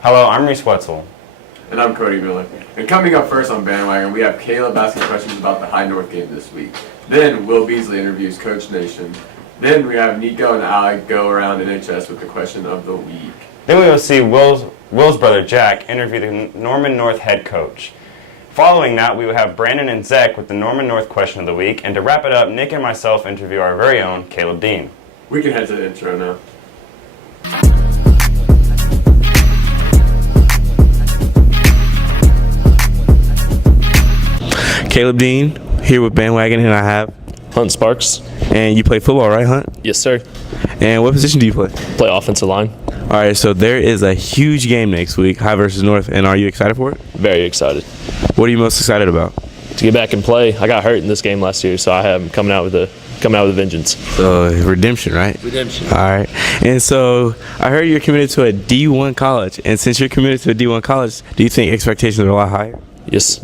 Hello, I'm Reese Wetzel. And I'm Cody Miller. And coming up first on Bandwagon, we have Caleb asking questions about the High North game this week. Then Will Beasley interviews Coach Nation. Then we have Nico and Alec go around NHS with the question of the week. Then we will see Will's brother Jack interview the Norman North head coach. Following that, we will have Brandon and Zach with the Norman North question of the week. And to wrap it up, Nick and myself interview our very own Caleb Dean. We can head to the intro now. Caleb Dean here with Bandwagon, and I have Hunt Sparks. And you play football, right, Hunt? Yes, sir. And what position do you play? Play offensive line. All right, so there is a huge game next week, High versus North, and are you excited for it? Very excited. What are you most excited about? To get back and play. I got hurt in this game last year, so I am coming out with a vengeance. Redemption, right? Redemption. All right. And so I heard you're committed to a D1 college, and since you're committed to a D1 college, do you think expectations are a lot higher? Yes,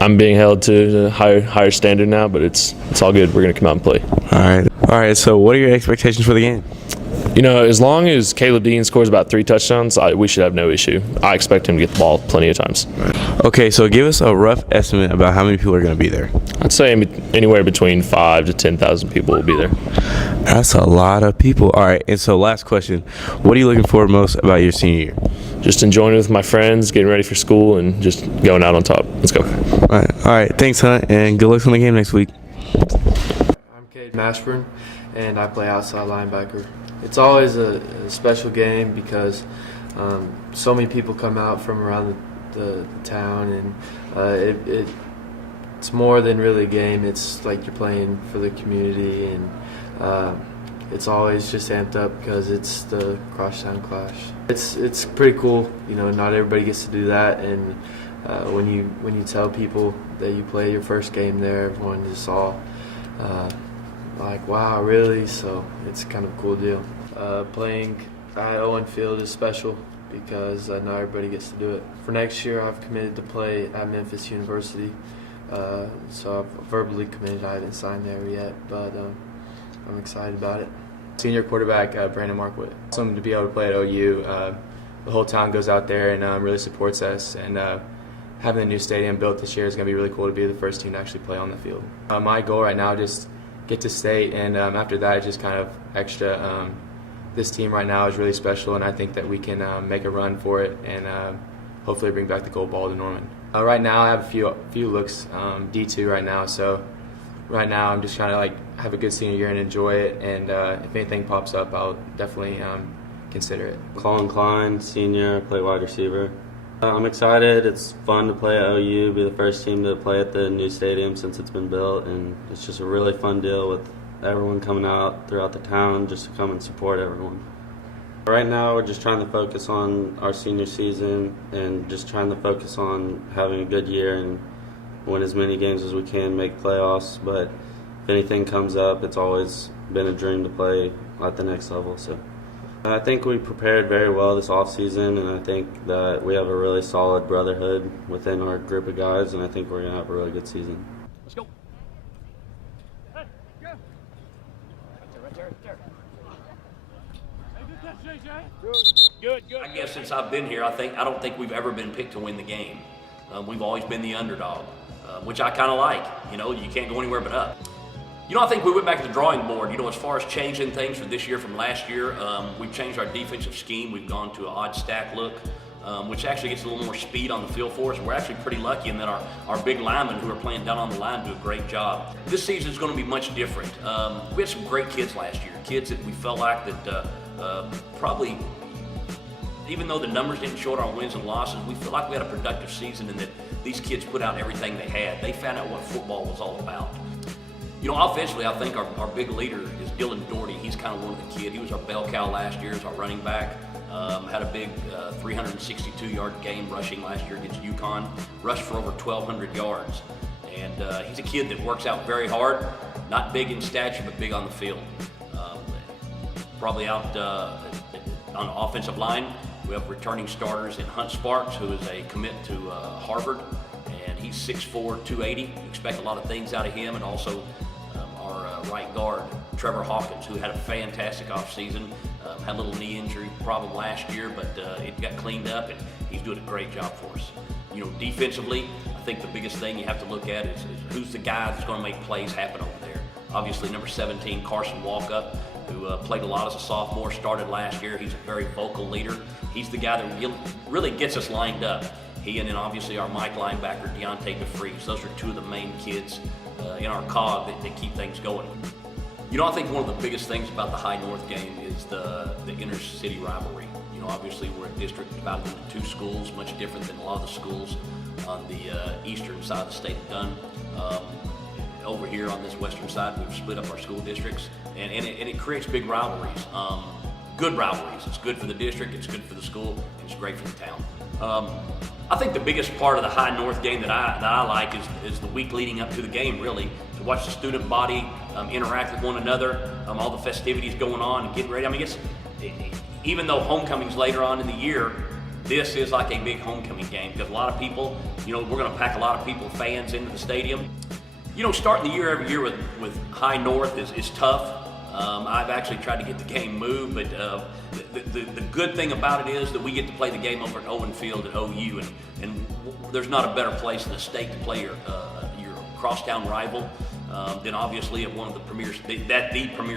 I'm being held to a higher standard now, but it's all good. We're gonna come out and play. All right. So what are your expectations for the game? As long as Caleb Dean scores about 3 touchdowns, we should have no issue. I expect him to get the ball plenty of times. Okay, so give us a rough estimate about how many people are going to be there. I'd say anywhere between 5,000 to 10,000 people will be there. That's a lot of people. All right, and so last question. What are you looking for most about your senior year? Just enjoying it with my friends, getting ready for school, and just going out on top. Let's go. All right. Thanks, Hunt, and good luck on the game next week. I'm Cade Mashburn, and I play outside linebacker. It's always a special game because so many people come out from around the town, and it's more than really a game. It's like you're playing for the community, and it's always just amped up because it's the crosstown clash. It's pretty cool. Not everybody gets to do that, and when you tell people that you play your first game there, everyone just all like, wow, really? So it's kind of a cool deal. Playing at Owen Field is special because not everybody gets to do it. For next year, I've committed to play at Memphis University, so I've verbally committed. I haven't signed there yet, but I'm excited about it. Senior quarterback Brandon Markwood. Awesome to be able to play at OU. The whole town goes out there and really supports us, and having the new stadium built this year is going to be really cool to be the first team to actually play on the field. My goal right now is just get to state, and after that, just kind of extra. This team right now is really special, and I think that we can make a run for it and hopefully bring back the gold ball to Norman. Right now, I have a few looks D2 right now, so right now I'm just trying to have a good senior year and enjoy it, and if anything pops up, I'll definitely consider it. Colin Klein, senior, play wide receiver. I'm excited. It's fun to play at OU, be the first team to play at the new stadium since it's been built, and it's just a really fun deal with everyone coming out throughout the town just to come and support everyone. Right now, we're just trying to focus on our senior season and just trying to focus on having a good year and win as many games as we can, make playoffs. But if anything comes up, it's always been a dream to play at the next level. So I think we prepared very well this offseason, and I think that we have a really solid brotherhood within our group of guys, and I think we're going to have a really good season. Let's go. Good. I guess since I've been here, I don't think we've ever been picked to win the game. We've always been the underdog, which I kind of like. You can't go anywhere but up. I think we went back to the drawing board. As far as changing things for this year from last year, we've changed our defensive scheme. We've gone to an odd stack look, which actually gets a little more speed on the field for us. We're actually pretty lucky in that our big linemen who are playing down on the line do a great job. This season is going to be much different. We had some great kids last year, kids that we felt like that probably, even though the numbers didn't show it on wins and losses, we feel like we had a productive season and that these kids put out everything they had. They found out what football was all about. Offensively, I think our big leader is Dylan Doherty. He's kind of one of the kids. He was our bell cow last year as our running back. Had a big 362-yard game rushing last year against UConn. Rushed for over 1,200 yards. And he's a kid that works out very hard. Not big in stature, but big on the field. Probably out on the offensive line, we have returning starters in Hunt Sparks, who is a commit to Harvard. And he's 6'4", 280. You expect a lot of things out of him. And also our right guard, Trevor Hawkins, who had a fantastic offseason. Had a little knee injury problem last year, but it got cleaned up, and he's doing a great job for us. You know, defensively, I think the biggest thing you have to look at is who's the guy that's going to make plays happen over there. Obviously, number 17, Carson Walkup, who played a lot as a sophomore, started last year. He's a very vocal leader. He's the guy that really gets us lined up. He and then obviously our Mike linebacker, Deontay DeFreeze. Those are two of the main kids in our cog that keep things going. You know, I think one of the biggest things about the High North game is the inner city rivalry. You know, obviously we're a district divided into 2 schools, much different than a lot of the schools on the eastern side of the state have done. Over here on this western side, we've split up our school districts, and it creates big rivalries. Good rivalries. It's good for the district, it's good for the school, and it's great for the town. I think the biggest part of the High North game that I like is the week leading up to the game, really, to watch the student body interact with one another, all the festivities going on and getting ready. I mean, even though homecoming's later on in the year, this is like a big homecoming game because a lot of people, you know, we're going to pack a lot of people, fans into the stadium. You know, starting the year every year with High North is tough. I've actually tried to get the game moved, but the good thing about it is that we get to play the game over at Owen Field at OU, and there's not a better place in the state to play your crosstown rival than obviously at one of the premier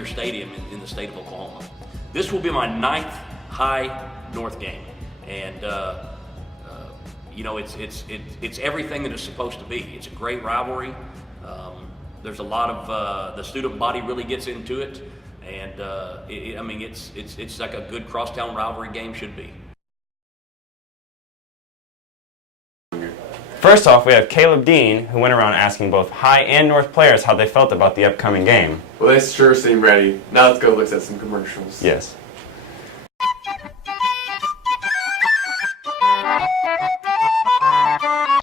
stadium in the state of Oklahoma. This will be my 9th High North game, and you know, it's everything that it's supposed to be. It's a great rivalry. There's a lot of the student body really gets into it, and I mean it's like a good crosstown rivalry game should be. First off, we have Caleb Dean, who went around asking both High and North players how they felt about the upcoming game. Well, they sure seem ready. Now let's go look at some commercials. Yes.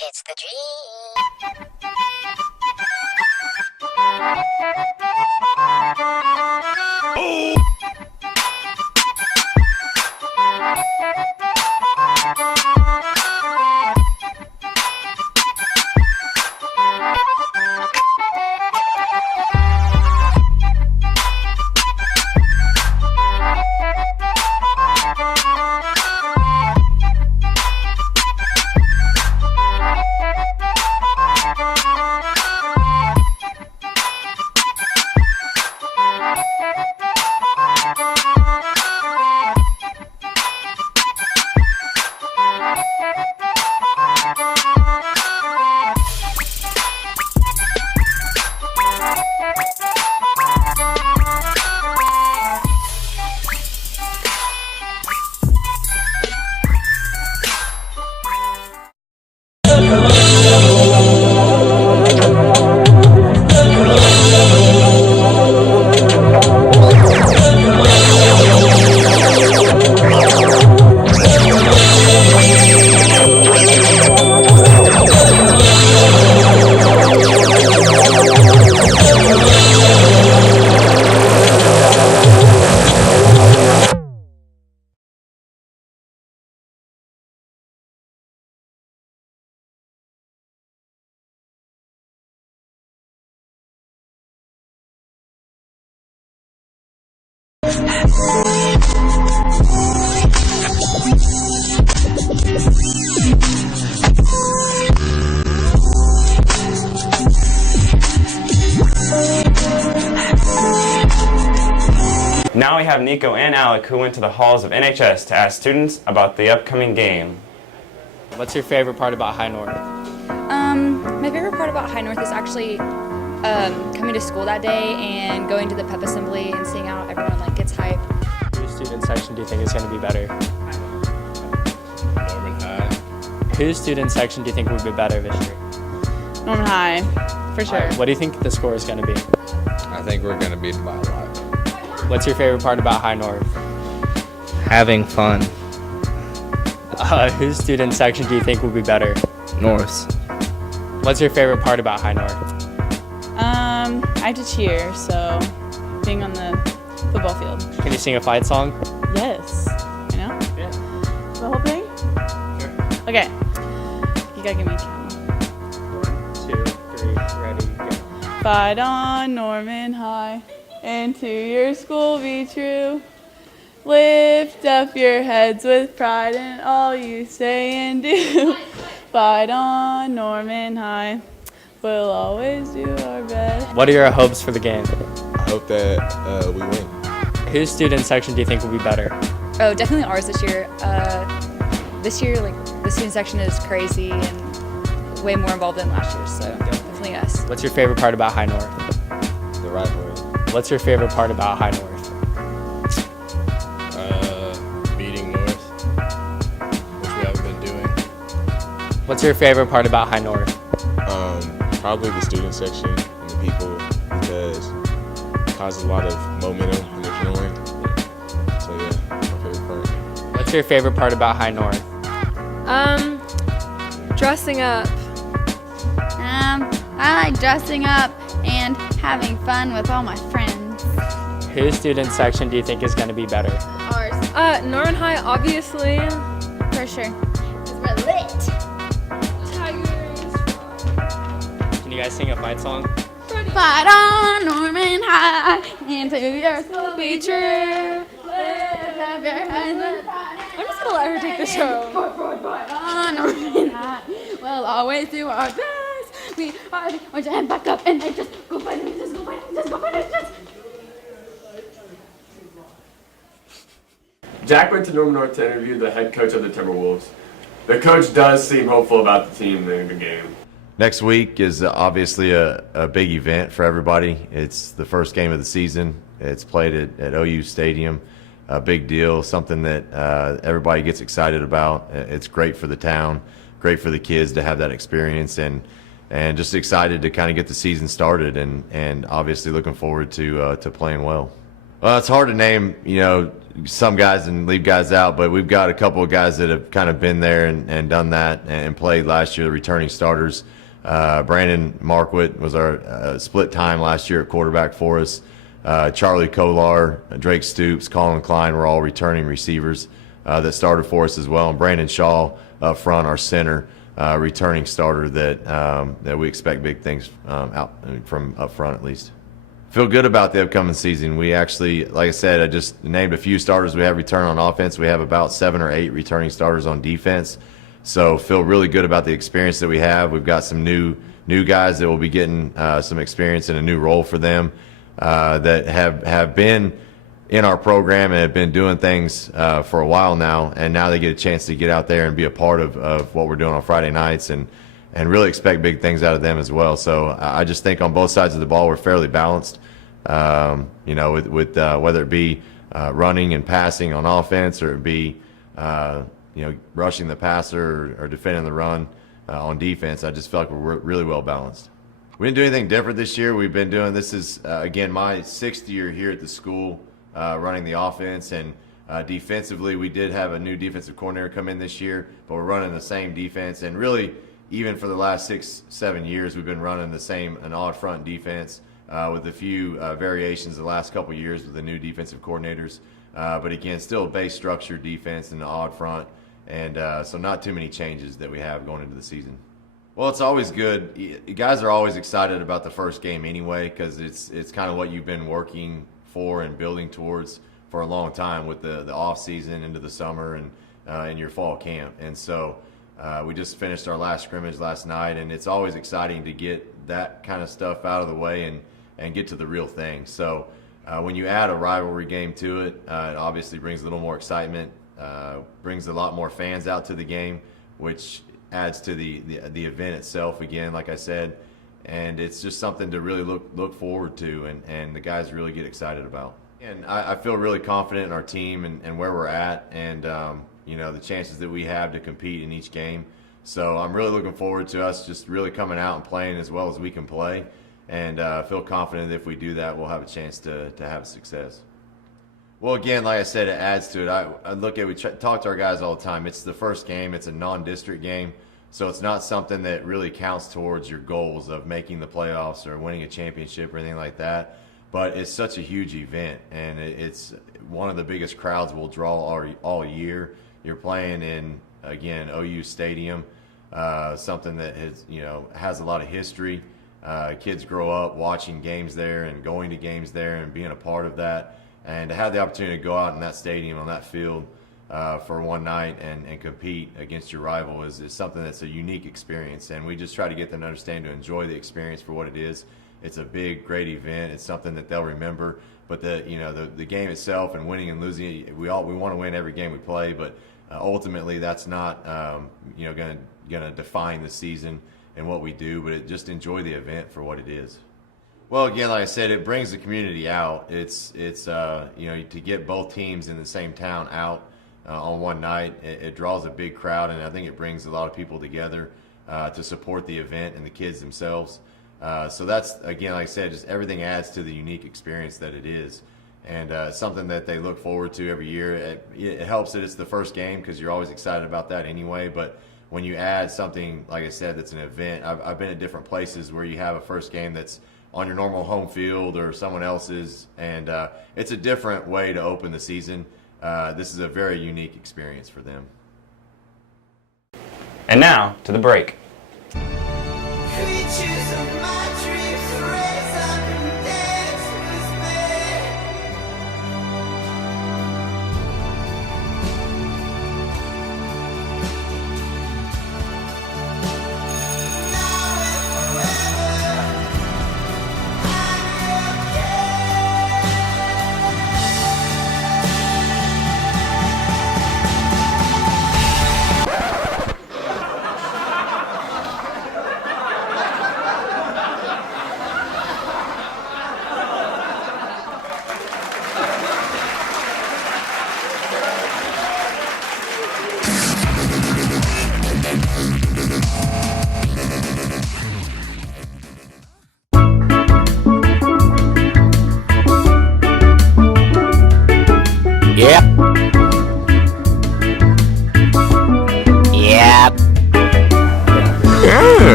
It's the dream. Now we have Nico and Alec who went to the halls of NHS to ask students about the upcoming game. What's your favorite part about High North? My favorite part about High North is actually coming to school that day and going to the pep assembly and seeing how everyone like gets hype. Whose student section do you think is going to be better? Norman High. Whose student section do you think would be better this year? Norman High, for sure. What do you think the score is going to be? I think we're going to beat them by a lot. What's your favorite part about High North? Having fun. Whose student section do you think will be better? North. What's your favorite part about High North? I have to cheer, so being on the football field. Can you sing a fight song? Yes. You know? Yeah. The whole thing? Sure. Okay. You gotta give me a count. 1, 2, 3, ready, go. Fight on, Norman High, and to your school be true. Lift up your heads with pride in all you say and do. Fight on, Norman High. We'll always do our best. What are your hopes for the game? I hope that we win. Whose student section do you think will be better? Oh, definitely ours this year. This year, like, the student section is crazy and way more involved than last year, so definitely us. What's your favorite part about High North? The rivalry. What's your favorite part about High North? Beating North, which we haven't been doing. What's your favorite part about High North? Probably the student section and the people, because it causes a lot of momentum when they're joining. So yeah, my favorite part. What's your favorite part about High North? Dressing up. I like dressing up and having fun with all my friends. Whose student section do you think is going to be better? Ours. Norman High, obviously. For sure. 'Cause we're lit. Can you guys sing a fight song? Fight on, Norman High, and to your soul be true. Lift up your hands with pride. I'm just gonna let her take the show. Fight on, Norman High. We'll always do our best. We are the orange and back up and they just go fight it, just go fight it, just go fight it, just. Jack went to Norman North to interview the head coach of the Timberwolves. The coach does seem hopeful about the team in the game. Next week is obviously a big event for everybody. It's the first game of the season. It's played at OU Stadium. A big deal, something that everybody gets excited about. It's great for the town, great for the kids to have that experience, and just excited to kind of get the season started, and obviously looking forward to playing well. Well, it's hard to name, some guys and leave guys out, but we've got a couple of guys that have kind of been there and done that and played last year, the returning starters. Brandon Marquette was our split time last year at quarterback for us. Charlie Kolar, Drake Stoops, Colin Klein were all returning receivers that started for us as well. And Brandon Shaw up front, our center, returning starter that we expect big things from up front at least. Feel good about the upcoming season. We actually, like I said, I just named a few starters we have return on offense. We have about 7 or 8 returning starters on defense. So feel really good about the experience that we have. We've got some new guys that will be getting some experience in a new role for them that have been in our program and have been doing things for a while now, and now they get a chance to get out there and be a part of what we're doing on Friday nights, and really expect big things out of them as well. So I just think on both sides of the ball we're fairly balanced, with whether it be running and passing on offense, or it be rushing the passer or defending the run on defense. I just feel like we're really well balanced. We didn't do anything different this year. We've been doing, this is, again, my 6th year here at the school running the offense. And defensively, we did have a new defensive coordinator come in this year, but we're running the same defense. And really, even for the last 6-7 years, we've been running an odd front defense with a few variations the last couple of years with the new defensive coordinators. But again, still a base structure defense and an odd front. And so not too many changes that we have going into the season. Well, it's always good. You guys are always excited about the first game anyway, because it's kind of what you've been working for and building towards for a long time with the off season into the summer and in your fall camp. And so we just finished our last scrimmage last night, and it's always exciting to get that kind of stuff out of the way and get to the real thing. So when you add a rivalry game to it, it obviously brings a little more excitement, brings a lot more fans out to the game, which adds to the event itself again, like I said, and it's just something to really look forward to, and the guys really get excited about. And I feel really confident in our team and where we're at, and the chances that we have to compete in each game. So I'm really looking forward to us just really coming out and playing as well as we can play, and feel confident that if we do that, we'll have a chance to have success. Well, again, like I said, it adds to it. We talk to our guys all the time. It's the first game. It's a non-district game. So it's not something that really counts towards your goals of making the playoffs or winning a championship or anything like that. But it's such a huge event, and it's one of the biggest crowds we'll draw all year. You're playing in, again, OU Stadium, something that has a lot of history. Kids grow up watching games there and going to games there and being a part of that. And to have the opportunity to go out in that stadium, on that field, for one night and compete against your rival is something that's a unique experience. And we just try to get them to understand to enjoy the experience for what it is. It's a big, great event. It's something that they'll remember. But the game itself and winning and losing, we want to win every game we play. But ultimately, that's not going to define the season and what we do. But just enjoy the event for what it is. Well, again, like I said, it brings the community out. It's to get both teams in the same town out on one night. It draws a big crowd, and I think it brings a lot of people together to support the event and the kids themselves. So that's, again, like I said, just everything adds to the unique experience that it is, and something that they look forward to every year. It helps that it's the first game because you're always excited about that anyway. But when you add something, like I said, that's an event, I've been at different places where you have a first game that's on your normal home field or someone else's, and it's a different way to open the season. This is a very unique experience for them. And now to the break.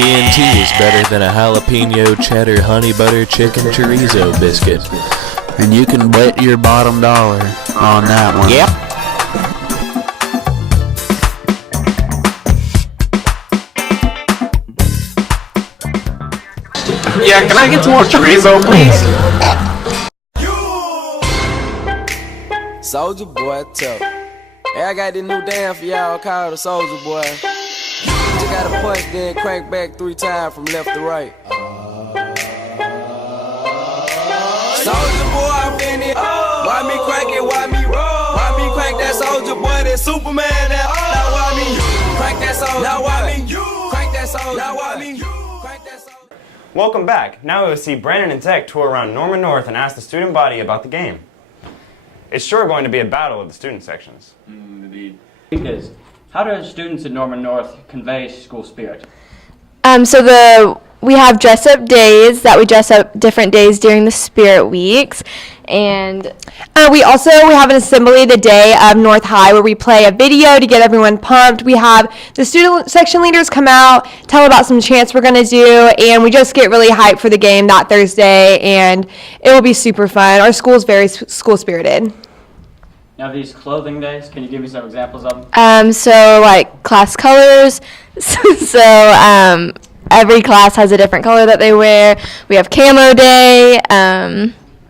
TNT is better than a jalapeno cheddar honey butter chicken chorizo biscuit. And you can bet your bottom dollar on that one. Yep. Yeah, can I get some more chorizo, please? Soldier Boy tough. Hey, I got this new dance for y'all called the Soldier Boy. You gotta punch, then crank back 3 times from left to right. Soldier Boy, I'm in it. Why me crank it? Why me roll? Why me crank that Soldier Boy? That Superman? That now why me crank that Soldier? Now why me crank that Soldier? Now why me crank that Soldier? Welcome back. Now we will see Brandon and Zach tour around Norman North and ask the student body about the game. It's sure going to be a battle of the student sections. Indeed. Because how do students in Norman North convey school spirit? We have dress up days that we dress up different days during the spirit weeks, and we have an assembly the day of North High where we play a video to get everyone pumped. We have the student section leaders come out, tell about some chants we're going to do, and we just get really hyped for the game that Thursday, and it will be super fun. Our school is very school spirited. Now these clothing days, can you give me some examples of them? Like class colors, every class has a different color that they wear. We have camo day.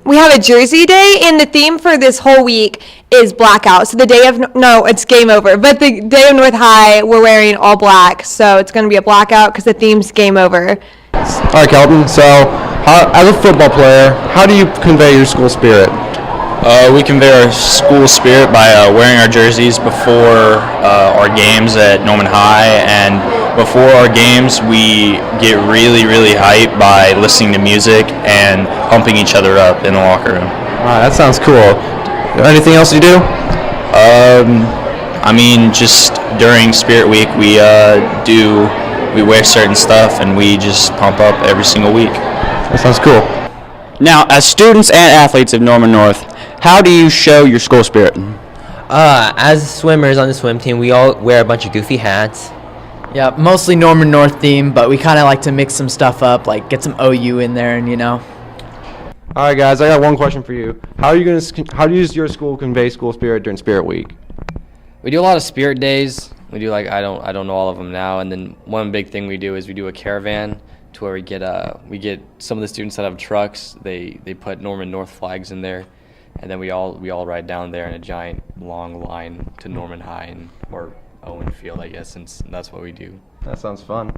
We have a jersey day, and the theme for this whole week is blackout. So the day of, it's game over. But the day of North High, we're wearing all black. So it's going to be a blackout because the theme's game over. All right, Kelton. So as a football player, how do you convey your school spirit? We convey our school spirit by wearing our jerseys before our games at Norman High, and before our games we get really, really hyped by listening to music and pumping each other up in the locker room. Wow, that sounds cool. Anything else you do? I mean, just during Spirit Week, we wear certain stuff and we just pump up every single week. That sounds cool. Now, as students and athletes of Norman North, how do you show your school spirit? As swimmers on the swim team, we all wear a bunch of goofy hats. Yeah, mostly Norman North theme, but we kind of like to mix some stuff up, like get some OU in there, and All right, guys, I got one question for you. How does your school convey school spirit during Spirit Week? We do a lot of spirit days. We do like I don't know all of them now, and then one big thing we do is we do a caravan to where we get some of the students that have trucks. They put Norman North flags in there, and then we all ride down there in a giant long line to Norman High or Owen Field, I guess, since that's what we do. That sounds fun.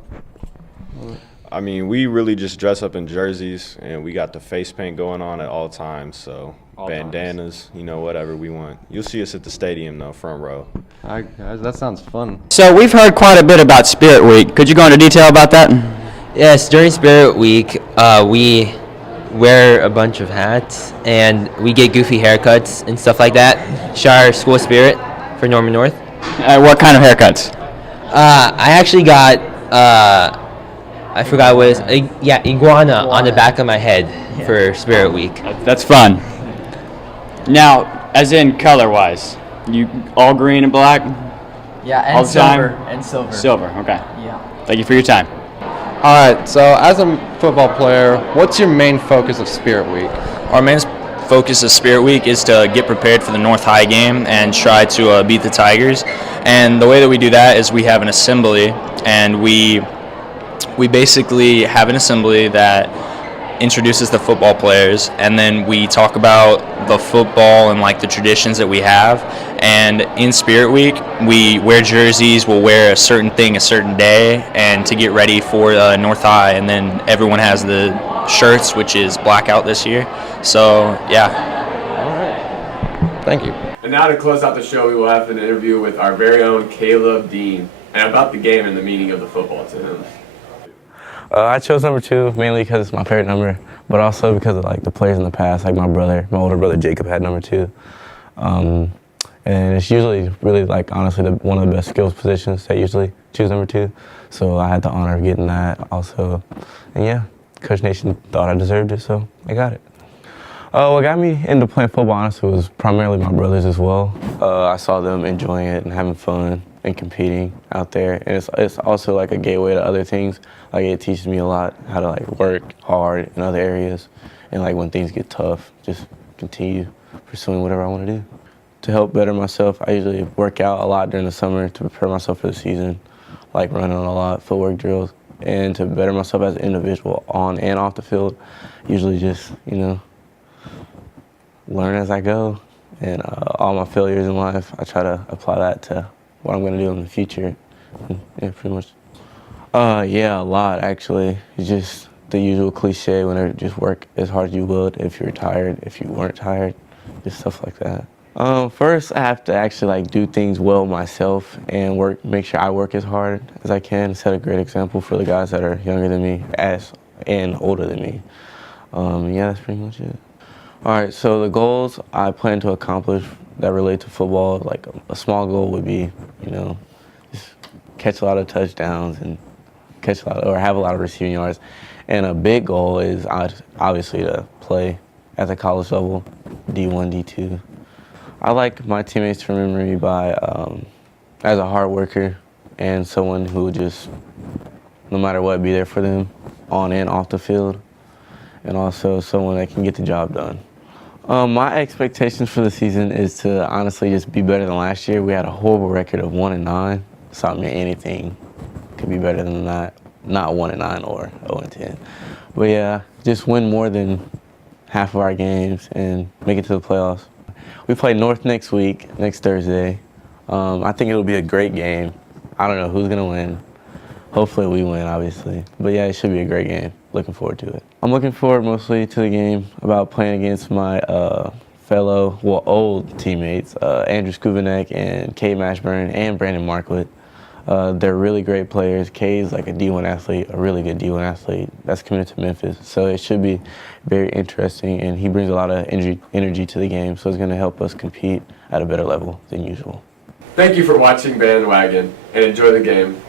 I mean, we really just dress up in jerseys, and we got the face paint going on at all times, so bandanas, whatever we want. You'll see us at the stadium, though, front row. All right, guys, that sounds fun. So we've heard quite a bit about Spirit Week. Could you go into detail about that? Yes, during Spirit Week, we wear a bunch of hats and we get goofy haircuts and stuff like that. Show our school spirit for Norman North. What kind of haircuts? I actually got, I forgot what it is. Iguana on the back of my head for Spirit Week. That's fun. Now, as in color-wise, you all green and black? Yeah, and all the silver. time? And silver. Silver, okay. Yeah. Thank you for your time. All right, so as a football player, what's your main focus of Spirit Week? Our main focus of Spirit Week is to get prepared for the North High game and try to beat the Tigers. And the way that we do that is we have an assembly, and we basically have an assembly that introduces the football players, and then we talk about the football and like the traditions that we have. And in Spirit Week, we wear jerseys, we'll wear a certain thing a certain day, and to get ready for North High. And then everyone has the shirts, which is blackout this year. So yeah. All right. Thank you. And now to close out the show, we will have an interview with our very own Caleb Dean, and about the game and the meaning of the football to him. I chose number 2 mainly because it's my favorite number, but also because of like the players in the past, like my older brother Jacob had number 2. And it's usually really like honestly one of the best skills positions that usually choose number 2. So I had the honor of getting that also. And yeah, Coach Nation thought I deserved it, so I got it. What got me into playing football honestly was primarily my brothers as well. I saw them enjoying it and having fun and competing out there. And it's also like a gateway to other things. Like it teaches me a lot how to like work hard in other areas, and like when things get tough, just continue pursuing whatever I want to do. To help better myself, I usually work out a lot during the summer to prepare myself for the season, like running a lot, footwork drills, and to better myself as an individual on and off the field, usually just, learn as I go. And all my failures in life, I try to apply that to what I'm going to do in the future. Yeah, pretty much. Yeah, a lot actually. It's just the usual cliche when just work as hard as you would if you were tired, if you weren't tired, just stuff like that. First, I have to actually like do things well myself and make sure I work as hard as I can, set a great example for the guys that are younger than me and older than me. Yeah, that's pretty much it. All right, so the goals I plan to accomplish that relate to football, like a small goal would be, just catch a lot of touchdowns and have a lot of receiving yards. And a big goal is obviously to play at the college level, D1, D2. I like my teammates to remember me by as a hard worker and someone who would just, no matter what, be there for them on and off the field, and also someone that can get the job done. My expectations for the season is to honestly just be better than last year. We had a horrible record of 1-9, so I mean anything could be better than that. Not 1-9 or 0-10. But yeah, just win more than half of our games and make it to the playoffs. We play North next Thursday. I think it'll be a great game. I don't know who's gonna win. Hopefully we win, obviously. But yeah, it should be a great game. Looking forward to it. I'm looking forward mostly to the game about playing against my old teammates, Andrew Skubanek and Cade Mashburn and Brandon Markwood. They're really great players. Cade's like a D1 athlete, a really good D1 athlete that's committed to Memphis. So it should be very interesting, and he brings a lot of energy to the game, so it's going to help us compete at a better level than usual. Thank you for watching Bandwagon, and enjoy the game.